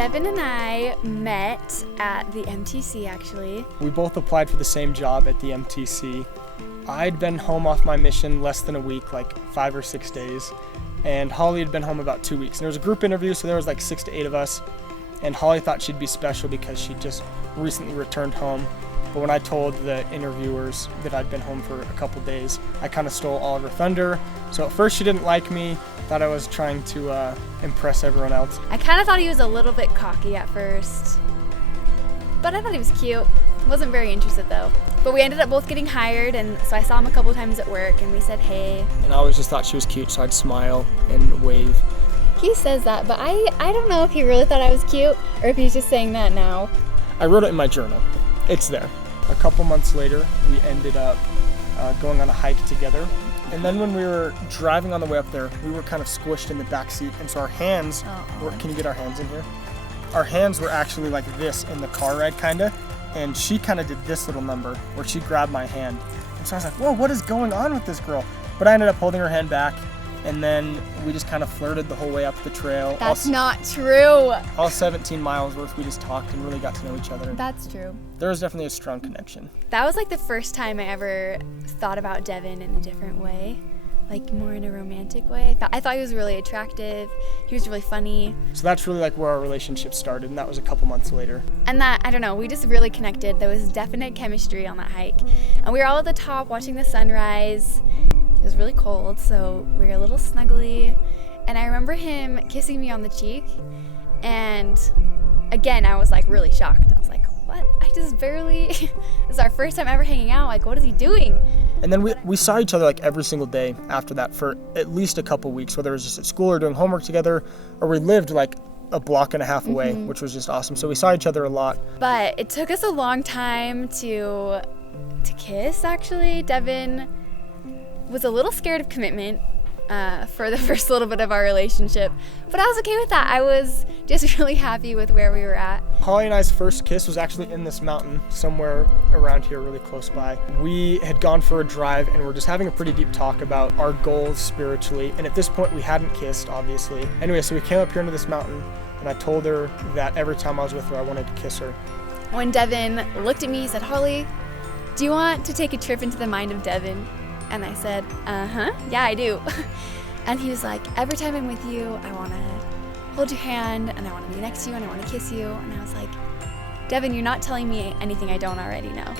Devin and I met at the MTC, actually. We both applied for the same job at the MTC. I'd been home off my mission less than a week, like 5 or 6 days, and Holly had been home about 2 weeks. And there was a group interview, so there was like 6 to 8 of us, and Holly thought she'd be special because she just recently returned home. But when I told the interviewers that I'd been home for a couple days, I kind of stole all of her thunder. So at first she didn't like me, thought I was trying to impress everyone else. I kind of thought he was a little bit cocky at first, but I thought he was cute. Wasn't very interested though. But we ended up both getting hired, and so I saw him a couple times at work, and we said hey. And I always just thought she was cute, so I'd smile and wave. He says that, but I don't know if he really thought I was cute or if he's just saying that now. I wrote it in my journal. It's there. A couple months later, we ended up going on a hike together. And then when we were driving on the way up there, we were kind of squished in the back seat. And so our hands were, can you get our hands in here? Our hands were actually like this in the car ride, kind of. And she kind of did this little number where she grabbed my hand. And so I was like, whoa, what is going on with this girl? But I ended up holding her hand back. And then we just kind of flirted the whole way up the trail. That's not true. All 17 miles worth, we just talked and really got to know each other. That's true. There was definitely a strong connection. That was like the first time I ever thought about Devin in a different way, like more in a romantic way. I thought he was really attractive. He was really funny. So that's really like where our relationship started, and that was a couple months later. And that, I don't know, we just really connected. There was definite chemistry on that hike. And we were all at the top watching the sunrise. It was really cold, so we were a little snuggly. And I remember him kissing me on the cheek. And again, I was like really shocked. I was like, what? I just barely, this is our first time ever hanging out. Like, what is he doing? And then we saw each other like every single day after that for at least a couple weeks, whether it was just at school or doing homework together, or we lived like a block and a half away, which was just awesome. So we saw each other a lot. But it took us a long time to kiss, actually. Devin was a little scared of commitment for the first little bit of our relationship, but I was okay with that. I was just really happy with where we were at. Holly and I's first kiss was actually in this mountain, somewhere around here, really close by. We had gone for a drive and we're just having a pretty deep talk about our goals spiritually, and at this point we hadn't kissed, obviously. Anyway, so we came up here into this mountain, and I told her that every time I was with her, I wanted to kiss her. When Devin looked at me, he said, Holly, do you want to take a trip into the mind of Devin? And I said, yeah, I do. And he was like, every time I'm with you, I want to hold your hand, and I want to be next to you, and I want to kiss you. And I was like, Devin, you're not telling me anything I don't already know.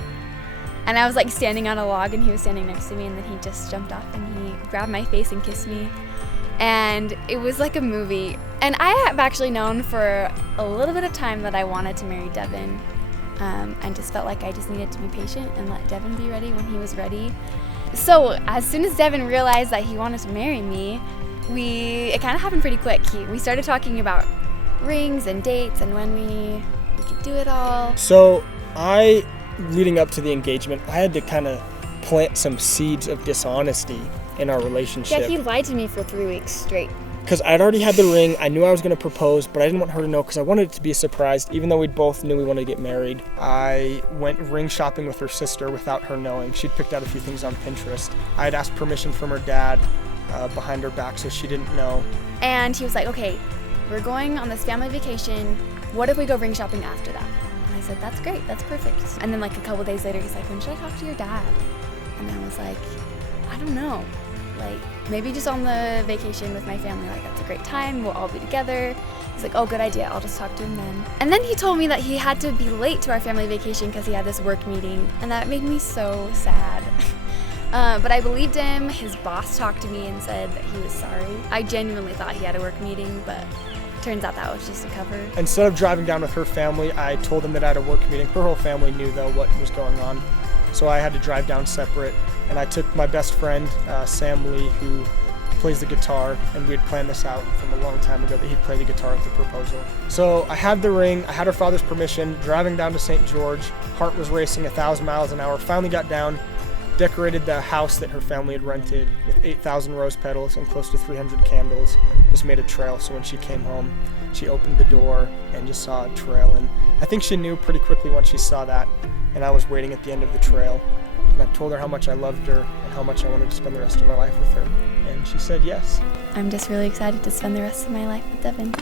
And I was like standing on a log, and he was standing next to me, and then he just jumped off, and he grabbed my face and kissed me. And it was like a movie. And I have actually known for a little bit of time that I wanted to marry Devin. And just felt like I just needed to be patient and let Devin be ready when he was ready. So as soon as Devin realized that he wanted to marry me, it kind of happened pretty quick. We started talking about rings and dates and when we could do it all. So leading up to the engagement, I had to kind of plant some seeds of dishonesty in our relationship. Yeah, he lied to me for 3 weeks straight. Because I'd already had the ring, I knew I was going to propose, but I didn't want her to know because I wanted it to be a surprise, even though we both knew we wanted to get married. I went ring shopping with her sister without her knowing. She'd picked out a few things on Pinterest. I had asked permission from her dad behind her back, so she didn't know. And he was like, okay, we're going on this family vacation. What if we go ring shopping after that? And I said, that's great, that's perfect. And then like a couple days later, he's like, when should I talk to your dad? And I was like, I don't know. Like, maybe just on the vacation with my family, like that's a great time, we'll all be together. He's like, oh, good idea, I'll just talk to him then. And then he told me that he had to be late to our family vacation because he had this work meeting, and that made me so sad. But I believed him. His boss talked to me and said that he was sorry. I genuinely thought he had a work meeting, but turns out that was just a cover. Instead of driving down with her family, I told them that I had a work meeting. Her whole family knew though what was going on, so I had to drive down separate. And I took my best friend, Sam Lee, who plays the guitar, and we had planned this out from a long time ago that he'd play the guitar at the proposal. So I had the ring, I had her father's permission, driving down to St. George, heart was racing 1,000 miles an hour, finally got down, decorated the house that her family had rented with 8,000 rose petals and close to 300 candles, just made a trail, so when she came home, she opened the door and just saw a trail, and I think she knew pretty quickly once she saw that, and I was waiting at the end of the trail. And I told her how much I loved her and how much I wanted to spend the rest of my life with her. And she said yes. I'm just really excited to spend the rest of my life with Devin.